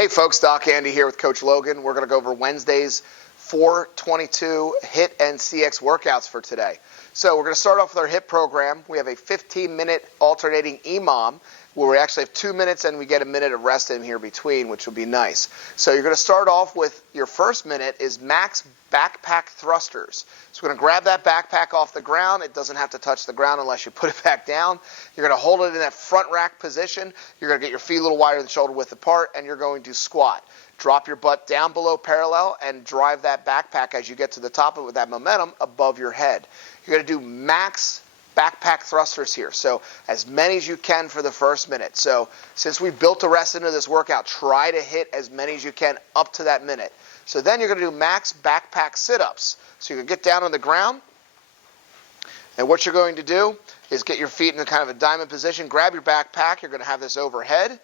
Hey folks, Doc Andy here with Coach Logan. We're going to go over Wednesday's 422 HIIT and CX workouts for today. So we're going to start off with our HIIT program. We have a 15-minute alternating EMOM where we actually have 2 minutes and we get a minute of rest in here between, which will be nice. So you're going to start off with your first minute is max backpack thrusters. So we're going to grab that backpack off the ground. It doesn't have to touch the ground unless you put it back down. You're going to hold it in that front rack position. You're going to get your feet a little wider than shoulder width apart, and you're going to squat. Drop your butt down below parallel and drive that backpack as you get to the top of it with that momentum above your head. You're going to do max backpack thrusters here, so as many as you can for the first minute. So since we built the rest into this workout, try to hit as many as you can up to that minute. So then you're going to do max backpack sit-ups. So you're going to get down on the ground, and what you're going to do is get your feet in a kind of a diamond position, grab your backpack, you're going to have this overhead,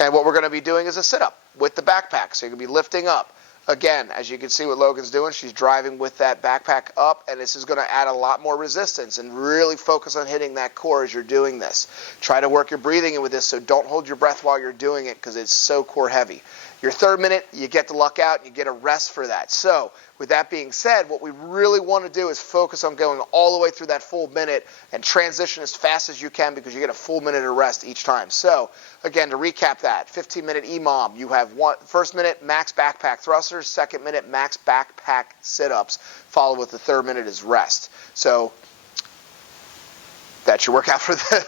and what we're going to be doing is a sit-up with the backpack. So you're going to be lifting up. Again, as you can see what Logan's doing, she's driving with that backpack up, and this is going to add a lot more resistance, and really focus on hitting that core as you're doing this. Try to work your breathing in with this, so don't hold your breath while you're doing it because it's so core heavy. Your third minute, you get to luck out and you get a rest for that. So with that being said, what we really want to do is focus on going all the way through that full minute and transition as fast as you can because you get a full minute of rest each time. So again, to recap that, 15-minute EMOM, you have first minute max backpack thrusters, second minute max backpack sit-ups, followed with the third minute is rest. So that's your workout for the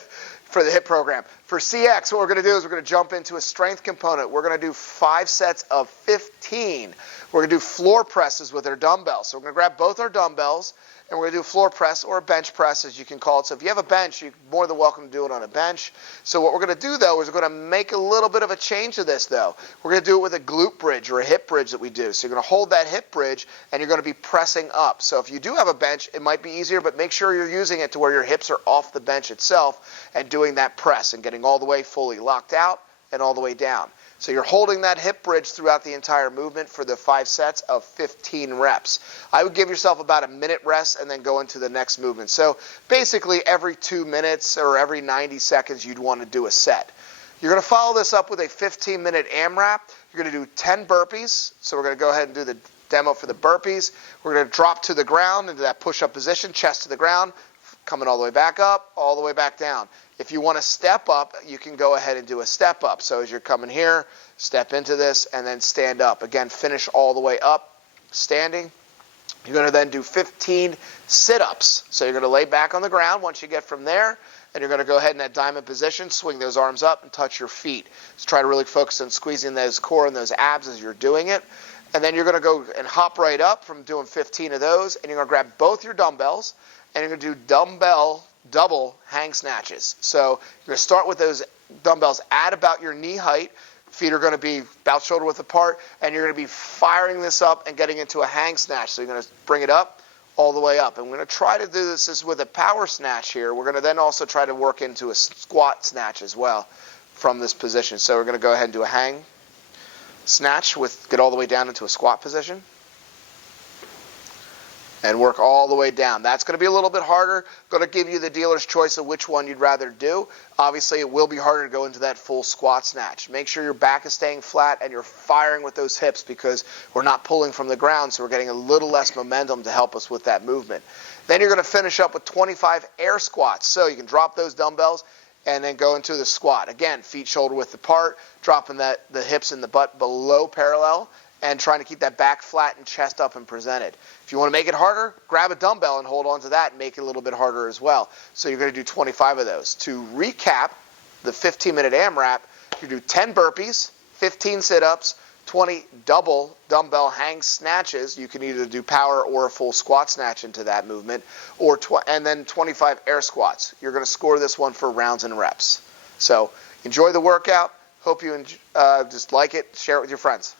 HIIT program. For CX, what we're going to do is we're going to jump into a strength component. We're going to do 5 sets of 15. We're going to do floor presses with our dumbbells. So we're going to grab both our dumbbells, and we're going to do a floor press or a bench press, as you can call it. So if you have a bench, you're more than welcome to do it on a bench. So what we're going to do, though, is we're going to make a little bit of a change to this, though. We're going to do it with a glute bridge or a hip bridge that we do. So you're going to hold that hip bridge, and you're going to be pressing up. So if you do have a bench, it might be easier, but make sure you're using it to where your hips are off the bench itself and doing that press and getting all the way fully locked out and all the way down. So you're holding that hip bridge throughout the entire movement for the 5 sets of 15 reps. I would give yourself about a minute rest and then go into the next movement. So basically every 2 minutes or every 90 seconds you'd want to do a set. You're going to follow this up with a 15-minute AMRAP. You're going to do 10 burpees. So we're going to go ahead and do the demo for the burpees. We're going to drop to the ground into that push-up position, chest to the ground, coming all the way back up, all the way back down. If you want to step up, you can go ahead and do a step up. So as you're coming here, step into this, and then stand up. Again, finish all the way up, standing. You're going to then do 15 sit-ups. So you're going to lay back on the ground once you get from there, and you're going to go ahead in that diamond position, swing those arms up, and touch your feet. So try to really focus on squeezing those core and those abs as you're doing it. And then you're going to go and hop right up from doing 15 of those, and you're going to grab both your dumbbells, and you're going to do dumbbell double hang snatches. So you're going to start with those dumbbells at about your knee height. Feet are going to be about shoulder width apart, and you're going to be firing this up and getting into a hang snatch. So you're going to bring it up all the way up. And we're going to try to do this with a power snatch here. We're going to then also try to work into a squat snatch as well from this position. So we're going to go ahead and do a hang snatch get all the way down into a squat position. And work all the way down. That's going to be a little bit harder. Going to give you the dealer's choice of which one you'd rather do. Obviously, it will be harder to go into that full squat snatch. Make sure your back is staying flat and you're firing with those hips because we're not pulling from the ground, so we're getting a little less momentum to help us with that movement. Then you're going to finish up with 25 air squats. So you can drop those dumbbells and then go into the squat. Again, feet shoulder width apart, dropping the hips and the butt below parallel, and trying to keep that back flat and chest up and presented. If you want to make it harder, grab a dumbbell and hold on to that and make it a little bit harder as well. So you're going to do 25 of those. To recap the 15-minute AMRAP, you do 10 burpees, 15 sit-ups, 20 double dumbbell hang snatches. You can either do power or a full squat snatch into that movement, and then 25 air squats. You're going to score this one for rounds and reps. So enjoy the workout. Hope you just like it. Share it with your friends.